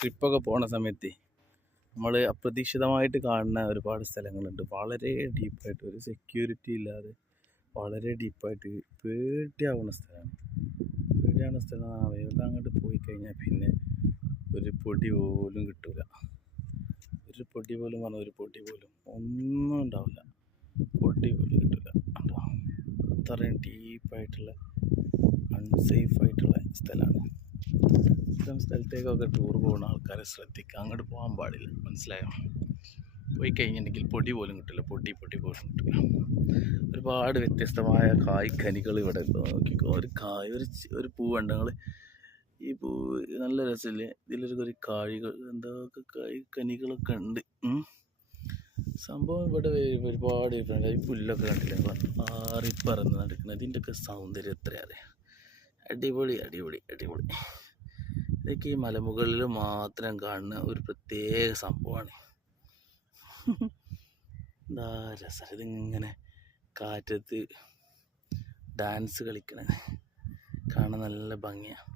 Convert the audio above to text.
ട്രിപ്പൊക്കെ പോണ സമയത്ത് നമ്മൾ അപ്രതീക്ഷിതമായിട്ട് കാണുന്ന ഒരുപാട് സ്ഥലങ്ങളുണ്ട്. വളരെ ഡീപ്പായിട്ട് ഒരു സെക്യൂരിറ്റി ഇല്ലാതെ വളരെ ഡീപ്പായിട്ട് പേടിയാവുന്ന സ്ഥലമാണ്. പേടിയാവുന്ന സ്ഥലമാണ്. വെള്ളം അങ്ങോട്ട് പോയി കഴിഞ്ഞാൽ പിന്നെ ഒരു പൊടി പോലും കിട്ടൂല. ഒരു പൊടി പോലും പറഞ്ഞാൽ ഒരു പൊടി പോലും ഒന്നും ഉണ്ടാവില്ല. പൊടി പോലും കിട്ടില്ല. അത്രയും ഡീപ്പായിട്ടുള്ള അൺസേഫ് ആയിട്ടുള്ള സ്ഥലമാണ്. ഇത്തരം സ്ഥലത്തേക്കൊക്കെ ടൂർ പോകുന്ന ആൾക്കാരെ ശ്രദ്ധിക്കുക. അങ്ങോട്ട് പോകാൻ പാടില്ല. മനസ്സിലായോ? പോയി കഴിഞ്ഞിട്ടുണ്ടെങ്കിൽ പൊടി പോലും കിട്ടില്ല. പൊടി പോലും കിട്ടില്ല. ഒരുപാട് വ്യത്യസ്തമായ കായ്ക്കനികൾ ഇവിടെ നോക്കിക്കോ. ഒരു പൂവുണ്ട്. നിങ്ങൾ ഈ പൂവ് നല്ല രസമില്ലേ? ഇതിലൊരു കായ്കൾ എന്തൊക്കെ കായ്ക്കനികളൊക്കെ ഉണ്ട്. സംഭവം ഇവിടെ ഒരുപാട് ഈ പുല്ലൊക്കെ കണ്ടില്ലേ? ആറിപ്പറന്ന് നടക്കുന്നത്. ഇതിൻ്റെയൊക്കെ സൗന്ദര്യം എത്രയാണ്! അടിപൊളി. ഇതൊക്കെ ഈ മലമുകളിൽ മാത്രം കാണുന്ന ഒരു പ്രത്യേക സംഭവമാണ്. എന്താ രസം! ഇതിങ്ങനെ കാറ്റത്ത് ഡാൻസ് കളിക്കണേ കാണാൻ നല്ല ഭംഗിയാണ്.